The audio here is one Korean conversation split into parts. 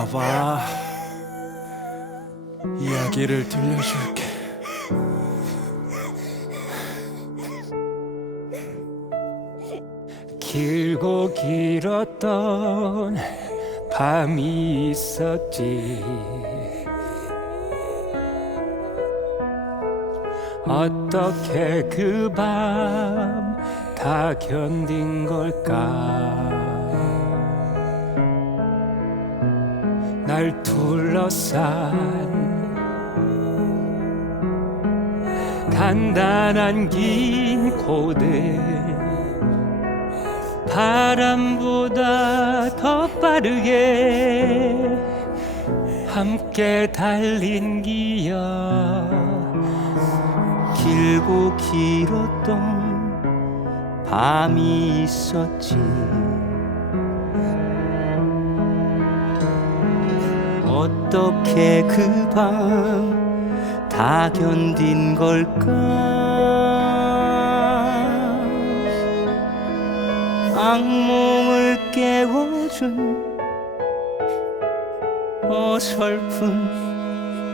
와봐. 이야기를 들려줄게. 길고 길었던 밤이 있었지. 어떻게 그 밤 다 견딘 걸까? 날 둘러싼 간단한 긴 코드 바람보다 더 빠르게 함께 달린 기억. 길고 길었던 밤이 있었지 어떻게 그 밤 다 견딘 걸까? 악몽을 깨워준 어설픈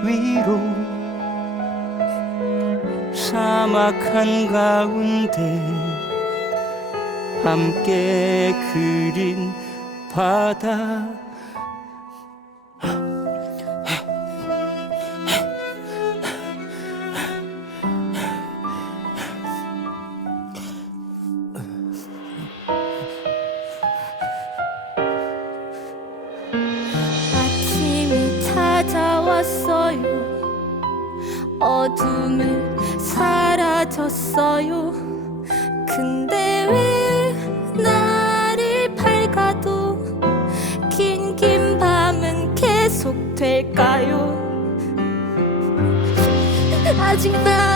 위로 사막 한가운데 함께 그린 바다 찾아왔어요. 어둠은 사라졌어요. 근데 왜 나를 밝아도 긴 긴 밤은 계속 될까요? 아직 난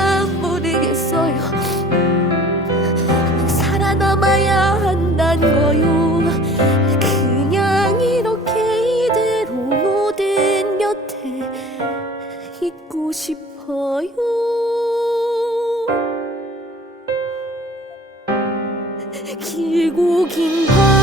길고 긴 밤,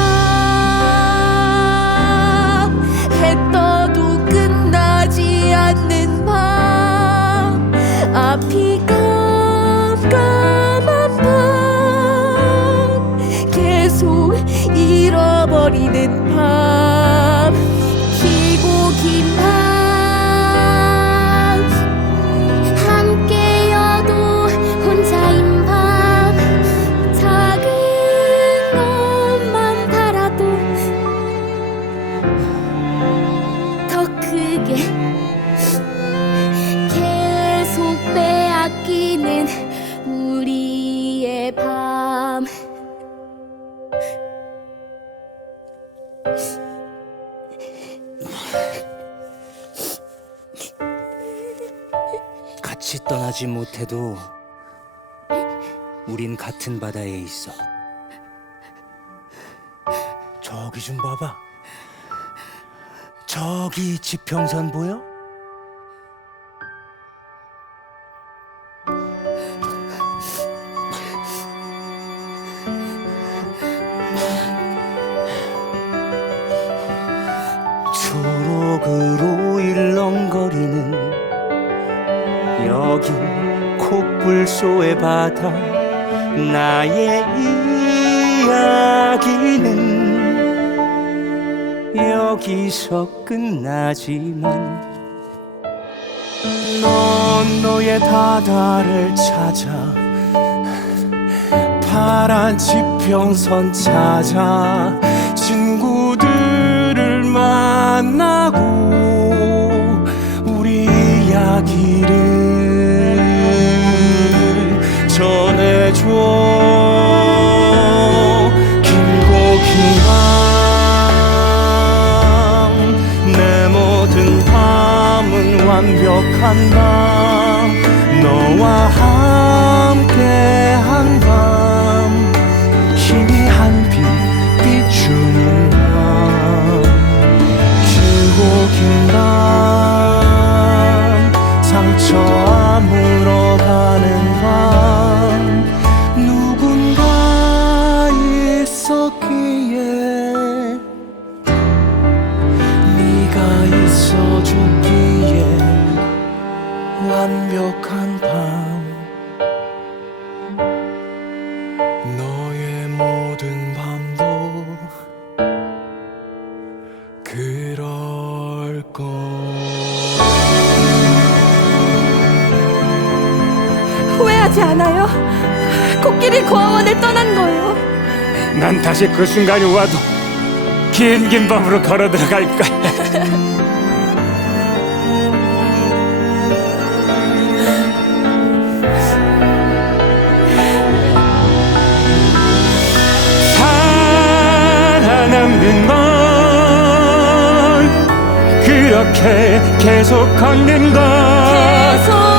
더 크게 계속 빼앗기는 우리의 밤. 같이 떠나지 못해도 우린 같은 바다에 있어. 저기 좀 봐봐 저기 지평선 보여? 초록으로 일렁거리는 여긴 코뿔소의 바다 나의 이야기는 여기서 끝나지만 넌 너의 바다를 찾아 파란 지평선 찾아 친구들을 만나고 看吧。 후회하지 않아요? 코끼리 고아원을 떠난 거예요. 난 다시 그 순간이 와도 긴 긴 밤으로 걸어 들어갈 거야. 살아남는 건 그렇게 계속 걷는 것 계속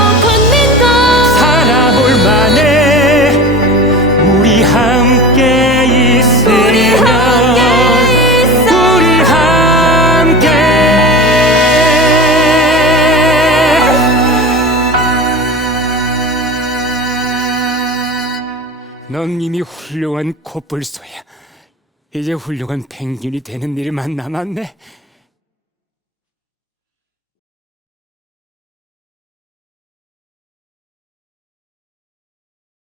훌륭한 코뿔소야. 이제 훌륭한 펭귄이 되는 일만 남았네